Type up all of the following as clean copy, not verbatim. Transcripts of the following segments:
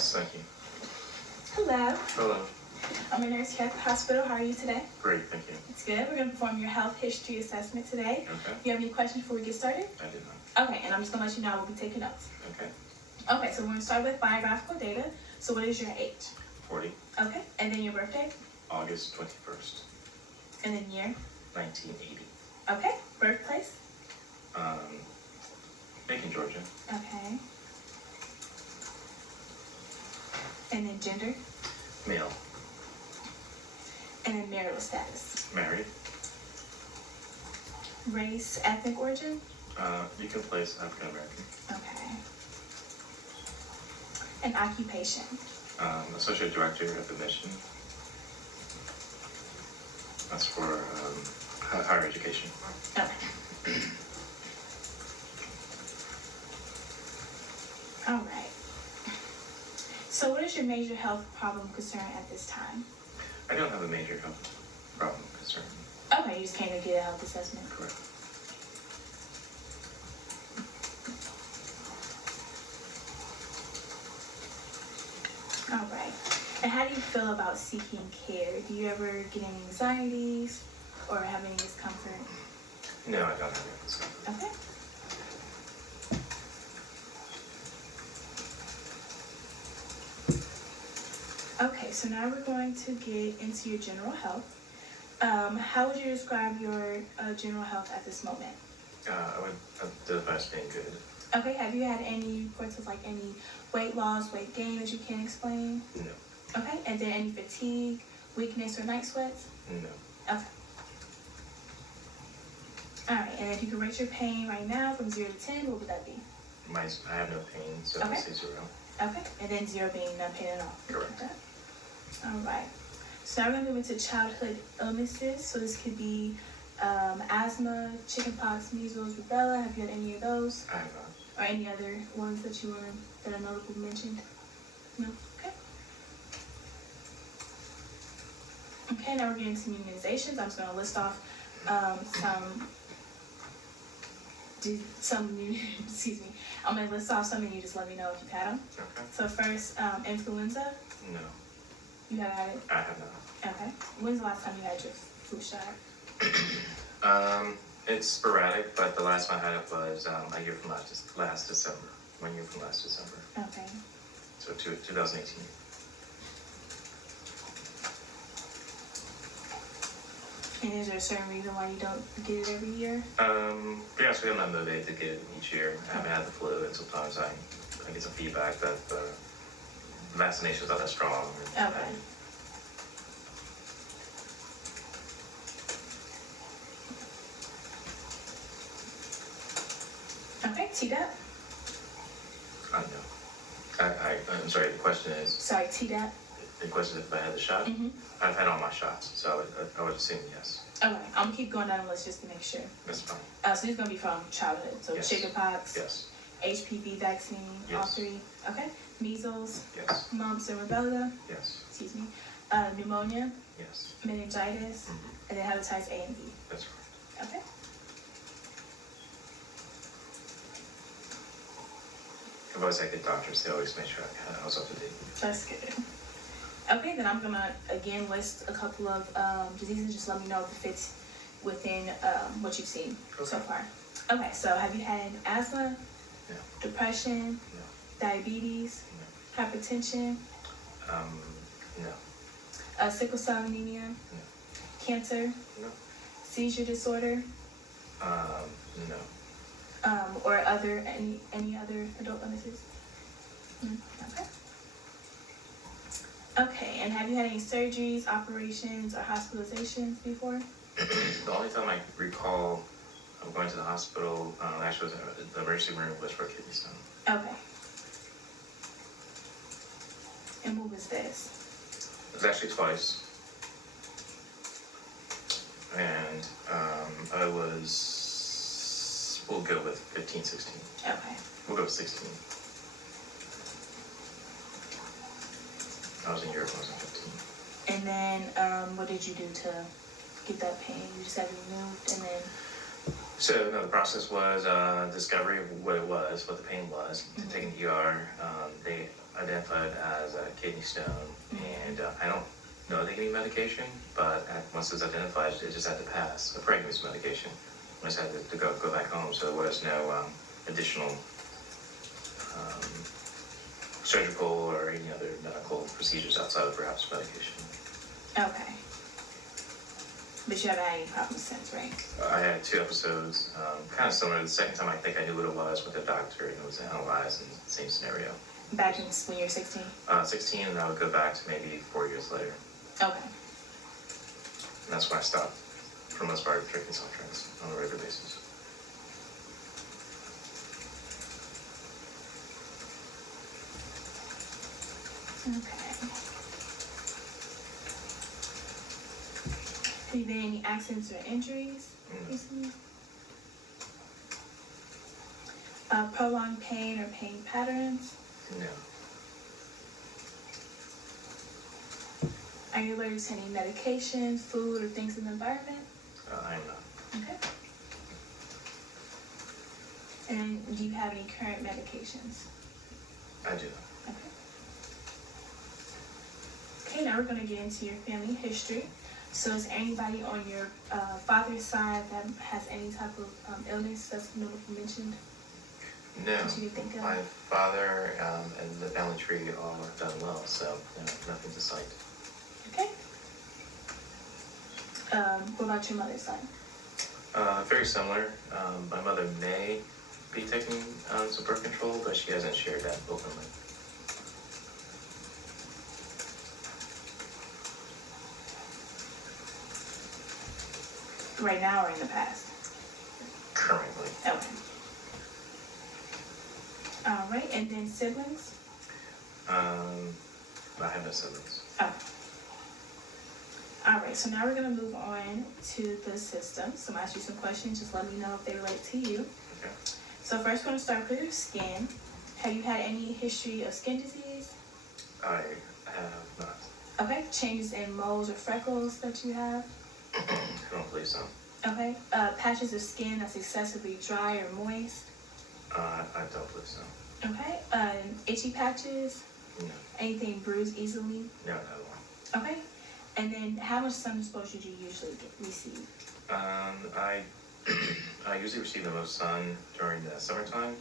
Yes, thank you. Hello, Hello. I'm a nurse here at the hospital. How are you today? Great, thank you. It's good. We're going to perform your health history assessment today. Okay. Do you have any questions before we get started? I did not. Okay, and I'm just going to let you know I will be taking notes. Okay. Okay, so we're going to start with biographical data. So what is your age? 40, Okay, and then your birthday? August 21st, And then year? 1980. Okay, birthplace? Macon, Georgia. Okay. And then gender? Male. And then marital status? Married. Race, ethnic origin? You can place African American. Okay. And occupation? Associate Director of Admission. That's for higher education. Okay. All right. So what is your major health problem concern at this time? I don't have a major health problem concern. Okay, you just came to get a health assessment. Correct. All right. And how do you feel about seeking care? Do you ever get any anxieties or have any discomfort? No, I don't have any concern. Okay. Okay, so now we're going to get into your general health. How would you describe your general health at this moment? I would identify as being good. Okay, have you had any reports of like any weight loss, weight gain that you can't explain? No. Okay, and then any fatigue, weakness, or night sweats? No. Okay. All right, and if you could rate your pain right now from 0 to 10, what would that be? I have no pain, so I would Okay. say 0. Okay, and then 0 being no pain at all. Correct. Okay. All right. So now we're going to move into childhood illnesses. So this could be asthma, chickenpox, measles, rubella. Have you had any of those? I have not. Or any other ones that that are notable mentioned? No? Okay. Okay, now we're getting some immunizations. I'm just going to list off excuse me. I'm going to list off some and you just let me know if you've had them. Okay. So first, influenza. No. You have had it? I have not. Okay. When's the last time you had your flu shot? It's sporadic, but the last one I had it was a year from last December. 1 year from last December. Okay. So 2018. And is there a certain reason why you don't get it every year? Yeah, so I'm not motivated to get it each year. I haven't had the flu, and sometimes I get some feedback that the vaccination's not that strong. Okay. Okay, Tdap. I know. I'm sorry, the question is, Sorry, Tdap. the question is if I had the shot? Mm-hmm. I've had all my shots, so I would assume yes. Okay, I'm gonna keep going down the list just to make sure. That's fine. So these are gonna be from childhood. So Yes. chickenpox, Yes. HPV vaccine, all Yes. 3. Okay. Measles, Yes. mumps and rubella. Yes. Excuse me. Pneumonia, Yes. meningitis, and then hepatitis A and B. That's right. Okay. I've always had good doctors. They always made sure I was up to date. That's good. Okay, then I'm gonna again list a couple of diseases. Just let me know if it fits within what you've seen so Okay. far. Okay, so have you had asthma, No. depression, No. diabetes, hypertension, No. sickle cell anemia, No. cancer, No. seizure disorder, No. or any other adult illnesses? Okay. Okay, and have you had any surgeries, operations, or hospitalizations before? The only time I recall going to the hospital actually was in the emergency room was for a kidney stone. Okay. And what was this? It was actually twice. And we'll go with 15, 16. Okay. We'll go with 16. I was in Europe when I was in 15. And then what did you do to get that pain? You just had it removed and then So no, the process was discovery of what it was, what the pain was. Taken to ER, they identified it as a kidney stone, and I don't know they gave me medication, but once it was identified, it just had to pass a pregnancy medication. I just had to go back home, so there was no additional surgical or any other medical procedures outside of perhaps medication. Okay. But you haven't had any problems since, right? I had 2 episodes, kind of similar. The second time I think I knew what it was with the doctor, and it was analyzed in the same scenario. Back in when you were 16? 16, and I would go back to maybe 4 years later. Okay. And that's when I stopped, for the most part, drinking soft drinks on a regular basis. Okay. Have you been in any accidents or injuries recently? Prolonged pain or pain patterns? No. Are you allergic to any medication, food, or things in the environment? I am not. Okay. And do you have any current medications? I do. Okay. Okay, now we're going to get into your family history. So is there anybody on your father's side that has any type of illness that's notable mentioned? No. That you can think of? My father and the family tree all have done well, so no, nothing to cite. Okay. What about your mother's side? Very similar. My mother may be taking some birth control, but she hasn't shared that openly. Right now or in the past? Currently. Okay. All right, and then siblings? I have no siblings. Oh. All right, so now we're gonna move on to the system. So I'm gonna ask you some questions, just let me know if they relate to you. Okay. So first we're gonna start with your skin. Have you had any history of skin disease? I have not. Okay, changes in moles or freckles that you have? I don't believe so. Okay, patches of skin that's excessively dry or moist? I don't believe so. Okay, itchy patches? No. Anything bruised easily? No, not at all. Okay, and then how much sun exposure do you usually receive? I usually receive the most sun during the summertime,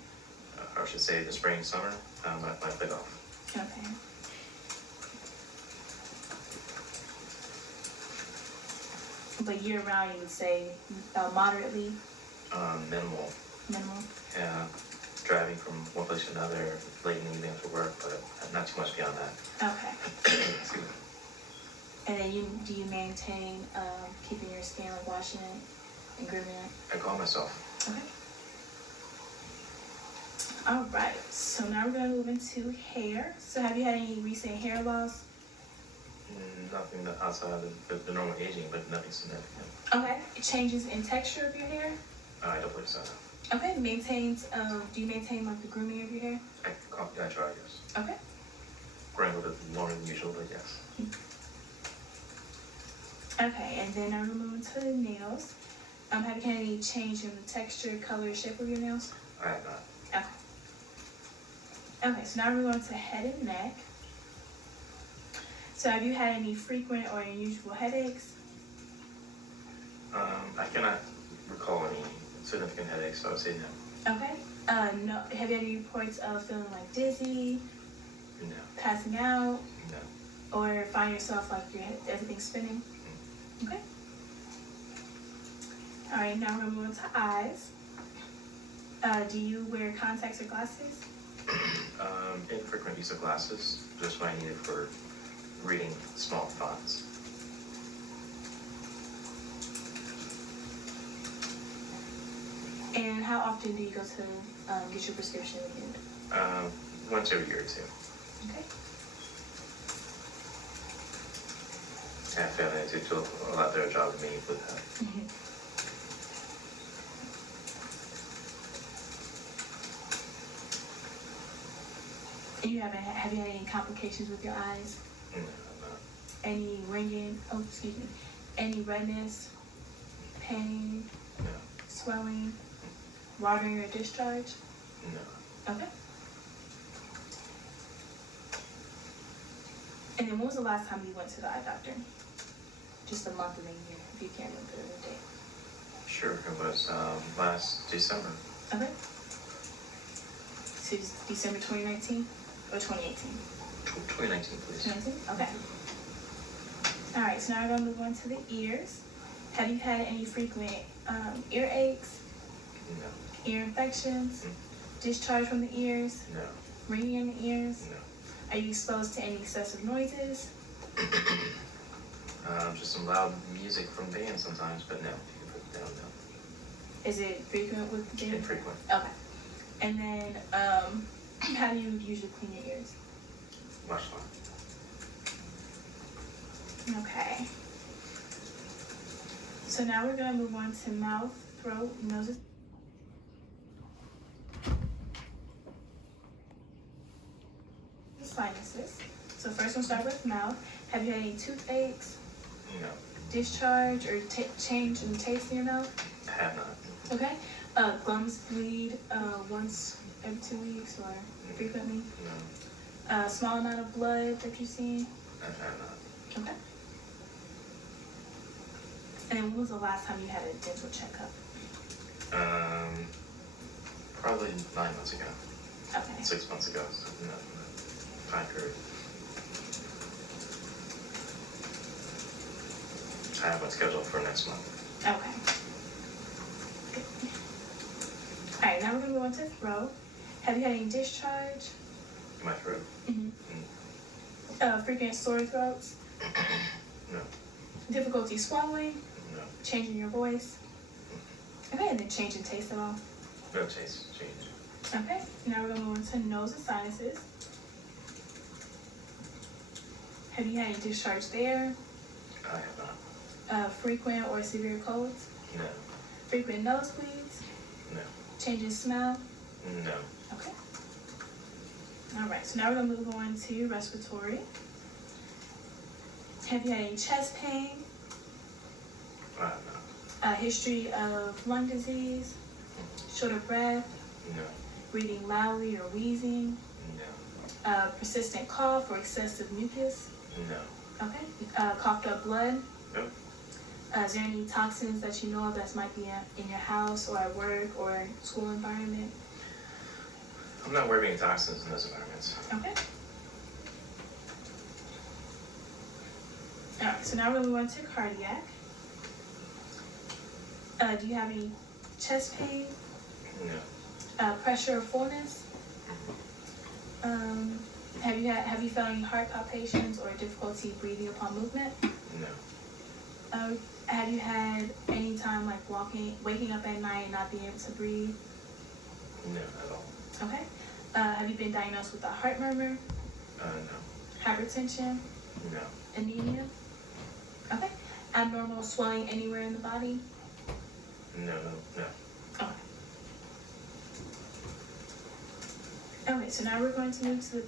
or I should say the spring, summer, when I play golf. Okay. But year round, you would say moderately, Minimal. minimal? Yeah, driving from one place to another late in the evening after work, but not too much beyond that. Okay. Excuse me. And then do you maintain keeping your skin, like washing it and grooming it? I call myself. Okay. All right, so now we're gonna move into hair. So have you had any recent hair loss? Nothing outside of the normal aging, but nothing significant. Okay. Changes in texture of your hair? I don't believe so. Okay. Do you maintain like the grooming of your hair? I try, yes. Okay. Growing a little bit longer than usual, but yes. Okay, and then I'm gonna move into the nails. Have you had any change in the texture, color, shape of your nails? I have not. Okay. Okay, so now we're going to head and neck. So have you had any frequent or unusual headaches? I cannot recall any significant headaches, so I would say no. Okay. No. Have you had any reports of feeling like dizzy, No. passing out, No. or find yourself like everything's spinning? Okay. All right, now we're gonna move into eyes. Do you wear contacts or glasses? Infrequent use of glasses, just when I need it for reading small fonts. And how often do you go to get your prescription again? Once every year or two. Okay. I have family to do a lot better job than me with that. And have you had any complications with your eyes? No, I'm not. Any ringing? Oh, excuse me. Any redness, pain, No. swelling, watering or discharge? No. Okay. And then when was the last time you went to the eye doctor? Just the month and the year, if you can't remember the date. Sure, it was last December. Okay. So it's December 2019 or 2018? 2019, please. 2019? Okay. All right, so now we're gonna move on to the ears. Have you had any frequent ear aches, No. ear infections, discharge from the ears, No. ringing in the ears? No. Are you exposed to any excessive noises? Just some loud music from bands sometimes, but no. You can put it down, no. Is it frequent with the band? Infrequent. Okay. And then, how do you usually clean your ears? Washcloth. Okay. So now we're gonna move on to mouth, throat, nose. Sinuses. So first we'll start with mouth. Have you had any toothaches, No. discharge, or change in taste in your mouth? I have not. Okay. Gums bleed once every 2 weeks or frequently? No. Small amount of blood that you see? I have not. Okay. And when was the last time you had a dental checkup? Probably 9 months ago. Okay. 6 months ago. So no, time period. I have one scheduled for next month. Okay. Good. All right, now we're gonna go on to throat. Have you had any discharge? In my throat? Frequent sore throats? No. Difficulty swallowing? No. Change in your voice? Okay, and then change in taste at all? No taste change. Okay, now we're gonna move on to nose and sinuses. Have you had any discharge there? I have not. Frequent or severe colds? No. Frequent nosebleeds? No. Change in smell? No. Okay. All right, so now we're gonna move on to respiratory. Have you had any chest pain? I have not. History of lung disease? Short of breath? No. Breathing loudly or wheezing? No. Persistent cough or excessive mucus? No. Okay. Coughed up blood? Nope. Is there any toxins that you know of that might be in your house or at work or school environment? I'm not aware of any toxins in those environments. Okay. All right, so now we're going to move on to cardiac. Do you have any chest pain? No. Pressure or fullness? Have you felt any heart palpitations or difficulty breathing upon movement? No. Have you had any time like waking up at night and not being able to breathe? No, at all. Okay. Have you been diagnosed with a heart murmur? No. Hypertension? No. Anemia? Okay. Abnormal swelling anywhere in the body? No. Okay. Okay, so now we're going to move to the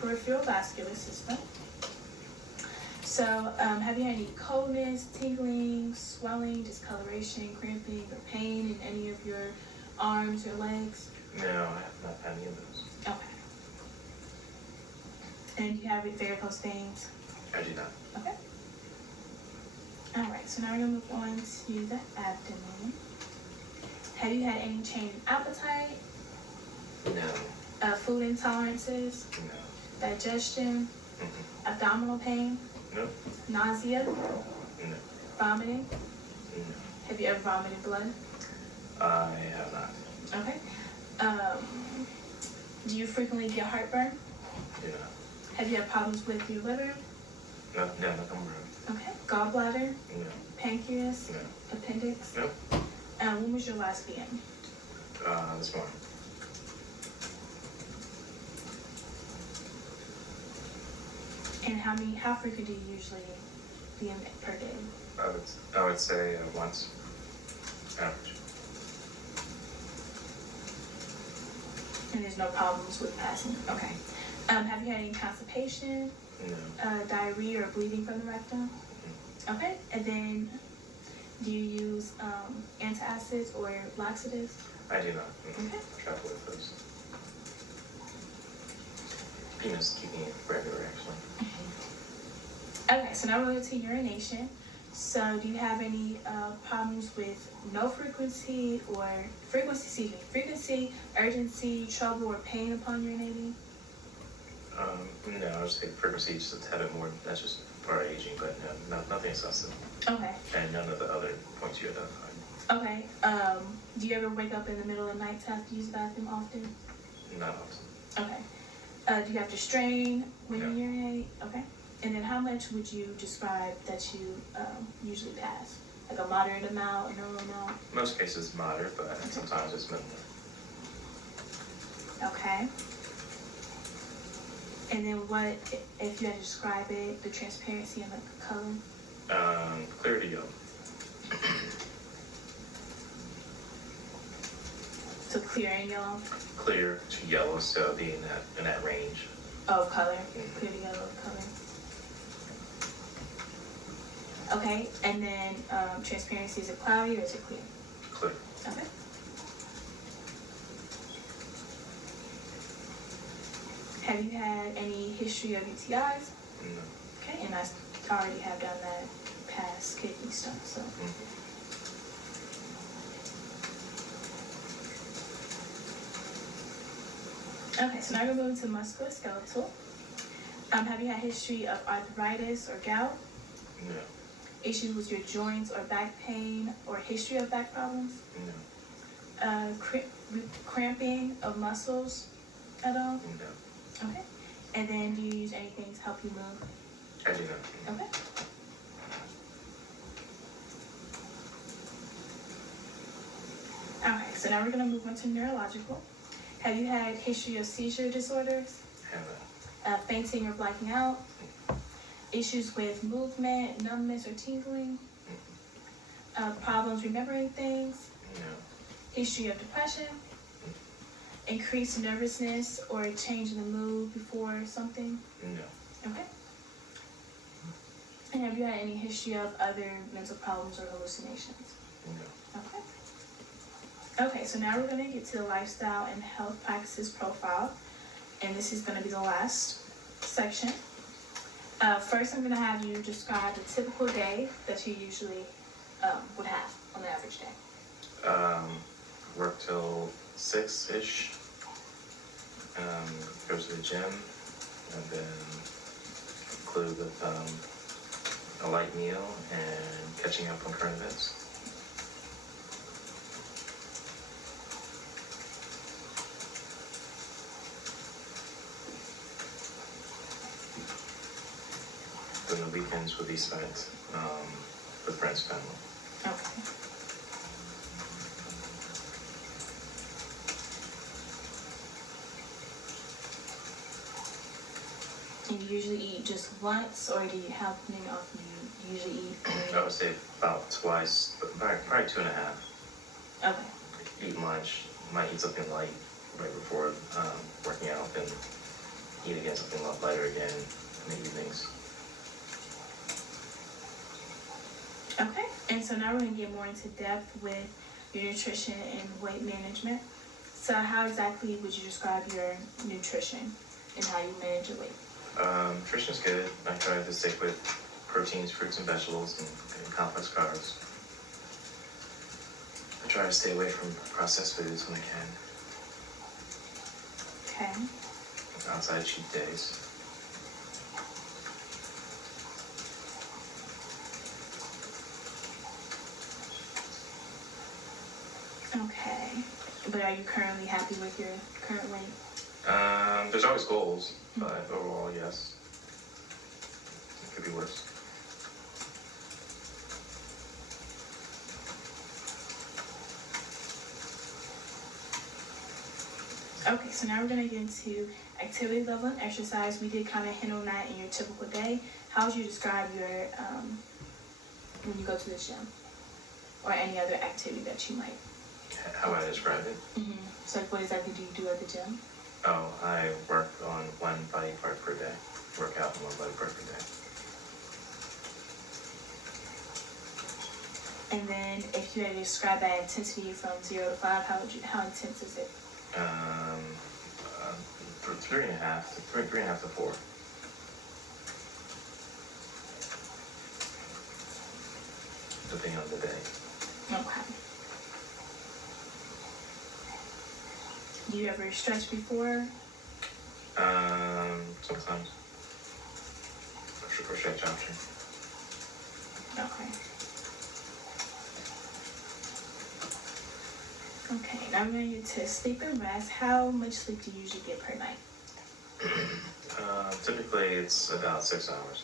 peripheral vascular system. So, have you had any coldness, tingling, swelling, discoloration, cramping, or pain in any of your arms or legs? No, I have not had any of those. Okay. And you have varicose veins? I do not. Okay. All right, so now we're gonna move on to the abdomen. Have you had any change in appetite? No. Food intolerances? No. Digestion? Mm-mm. Abdominal pain? No. Nausea? No. Vomiting? No. Have you ever vomited blood? I have not. Okay. Do you frequently get heartburn? Do not. Have you had problems with your liver? No, nothing wrong. Okay. Gallbladder? No. Pancreas? No. Appendix? No. When was your last PM? This morning. And how frequent do you usually PM per day? I would say once. Average. And there's no problems with passing? Okay. Have you had any constipation? No. Diarrhea or bleeding from the rectum? Okay. And then Do you use antacids or laxatives? I do not. Okay. Travel with those. Penis keeping it regular, actually. Okay, so now we're going to urination. So do you have any problems with no frequency or frequency, urgency, trouble, or pain upon urinating? No, I would say frequency, just a tad bit more. That's just part of aging, but no, nothing excessive. Okay. And none of the other points you identified. Okay. Do you ever wake up in the middle of the night to have to use the bathroom often? Not often. Okay. Do you have to strain when No. you urinate? Okay. And then how much would you describe that you usually pass? Like a moderate amount, a normal amount? Most cases moderate, but sometimes it's minimal. Okay. And then what, if you had to describe it, the transparency and the color? Clear to yellow. So clear and yellow? Clear to yellow, so be in that range. Oh, color. Clear to yellow color. Okay, and then transparency, is it cloudy or is it clear? Clear. Okay. Have you had any history of UTIs? No. Okay, and I already have done that past kidney stone, so. Okay, so now we're moving to musculoskeletal. Have you had history of arthritis or gout? No. Issues with your joints or back pain or history of back problems? No. Cramping of muscles at all? No. Okay. And then do you use anything to help you move? I do not. Okay. Okay, so now we're gonna move on to neurological. Have you had history of seizure disorders? Have Fainting or blacking out? Issues with movement, numbness, or tingling? Problems remembering things? No. History of depression? Increased nervousness or a change in the mood before something? No. Okay. And have you had any history of other mental problems or hallucinations? No. Okay. Okay, so now we're going to get to the lifestyle and health practices profile. And this is going to be the last section. First, I'm going to have you describe the typical day that you usually would have on the average day. Work till 6-ish. Go to the gym, and then conclude with a light meal and catching up on current events. Then the weekends would be spent with friends, family. Okay. And you usually eat just once, or do you have many often you usually eat? I would say about twice, but probably 2.5. Okay. Eat lunch, might eat something light right before working out, then eat again something a lot lighter again in the evenings. Okay, and so now we're going to get more into depth with your nutrition and weight management. So how exactly would you describe your nutrition and how you manage your weight? Nutrition is good. I try to stick with proteins, fruits, and vegetables, and complex carbs. I try to stay away from processed foods when I can, Okay. outside cheat days. Okay. But are you currently happy with your current weight? There's always goals, but overall, yes. It could be worse. Okay, so now we're going to get into activity level and exercise. We did kind of hint on that in your typical day. How would you describe your, when you go to the gym? Or any other activity that you might? How would I describe it? Mm-hmm. So what exactly do you do at the gym? Oh, I work on one body part per day. Work out on one body part per day. And then if you had to describe that intensity from 0 to 5, how intense is it? Um, 3.5 to 4. Depending on the day. Okay. Do you ever stretch before? Sometimes. For stretch option. Okay. Okay, now I'm going to sleep and rest. How much sleep do you usually get per night? Typically it's about 6 hours.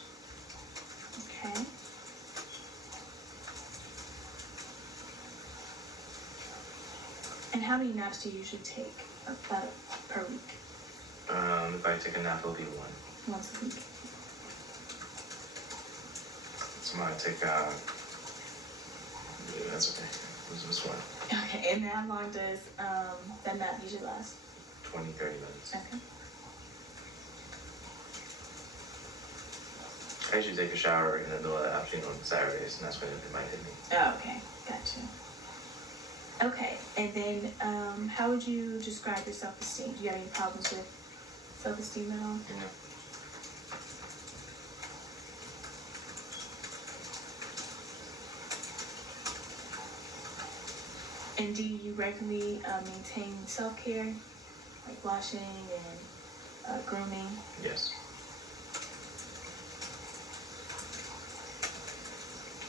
Okay. And how many naps do you usually take about per week? If I take a nap, it'll be 1. Once a week. So I take, yeah, that's okay. This one, Okay, and then how long does that nap usually last? 20-30 minutes. Okay. I usually take a shower in the middle of the afternoon on Saturdays, and that's when it might hit me. Oh, okay. Gotcha. Okay, and then how would you describe your self-esteem? Do you have any problems with self-esteem at all? You know, And do you regularly maintain self-care, like washing and grooming? yes.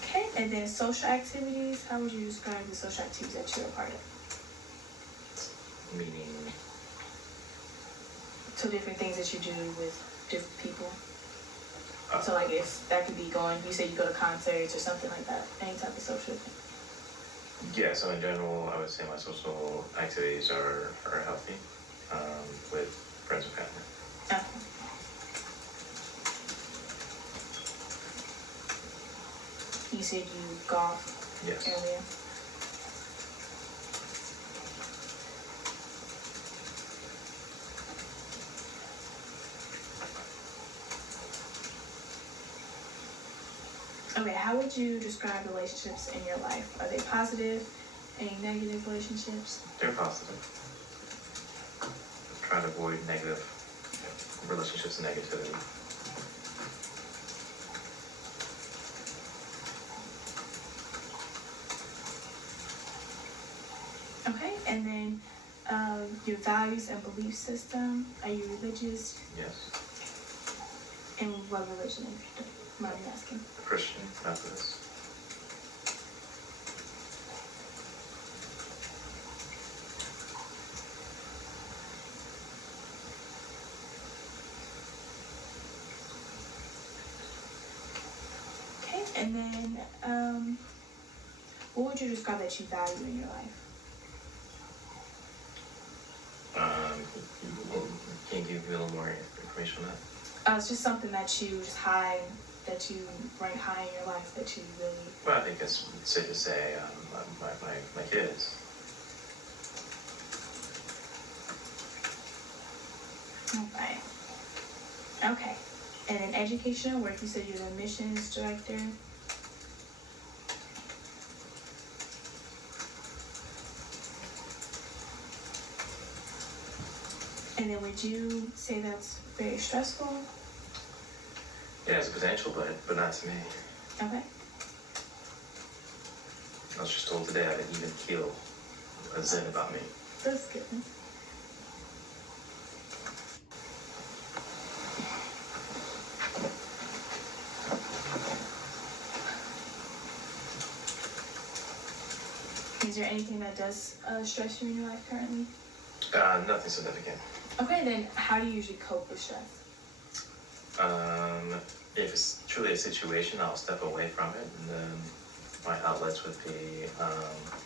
Okay, and then social activities, how would you describe the social activities that you're a part of? Meaning, So different things that you do with different people. uh, So like if that could be going, you say you go to concerts or something like that, any type of social thing. yeah, so in general, I would say my social activities are healthy, with friends and family. Okay. You said you golf Yes. earlier. Okay, how would you describe relationships in your life? Are they positive? Any negative relationships? They're positive. Try to avoid negative relationships and negativity. Okay, and then your values and belief system. Are you religious? Yes. And what religion, if you don't mind me asking? Christian, Methodist. Okay, and then what would you describe that you value in your life? Can you give me a little more information on that? It's just something that you that you rank high in your life that you really. Well, I think it's safe to say my kids. Okay. Okay. And in educational work, you said you're the admissions director. And then would you say that's very stressful? Yeah, it's a potential, but not to me. Okay. I was just told today I have an even keel, a zen about me. That's good. Is there anything that does stress you in your life currently? Nothing significant. Okay, then how do you usually cope with stress? If it's truly a situation, I'll step away from it, and then my outlets would be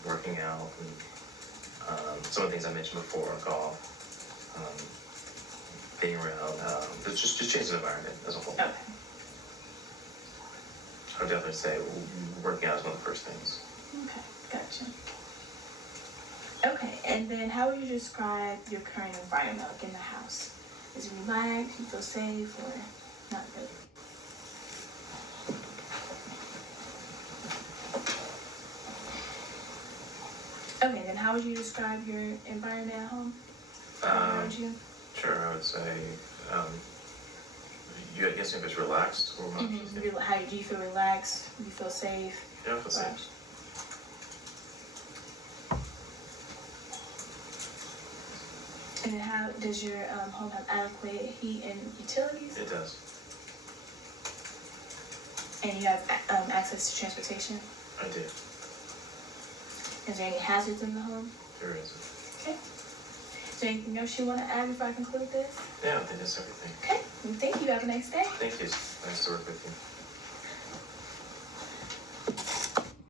working out and some of the things I mentioned before, golf, being around, just change the environment as a whole. Okay. I would definitely say working out is one of the first things. Okay, gotcha. Okay, and then how would you describe your current environment, like in the house? Is it relaxed? You feel safe, or not really? Okay, then how would you describe your environment at home? Around you? Sure, I would say, you asking if it's relaxed or much? How do you feel relaxed? Do you feel safe? Yeah, I feel safe. And then how does your home have adequate heat and utilities? It does. And you have access to transportation? I do. Is there any hazards in the home? There is. Okay. Is there anything else you want to add before I conclude this? Yeah, I think that's everything. Okay. Well, thank you. Have a nice day. Thank you. Nice to work with you.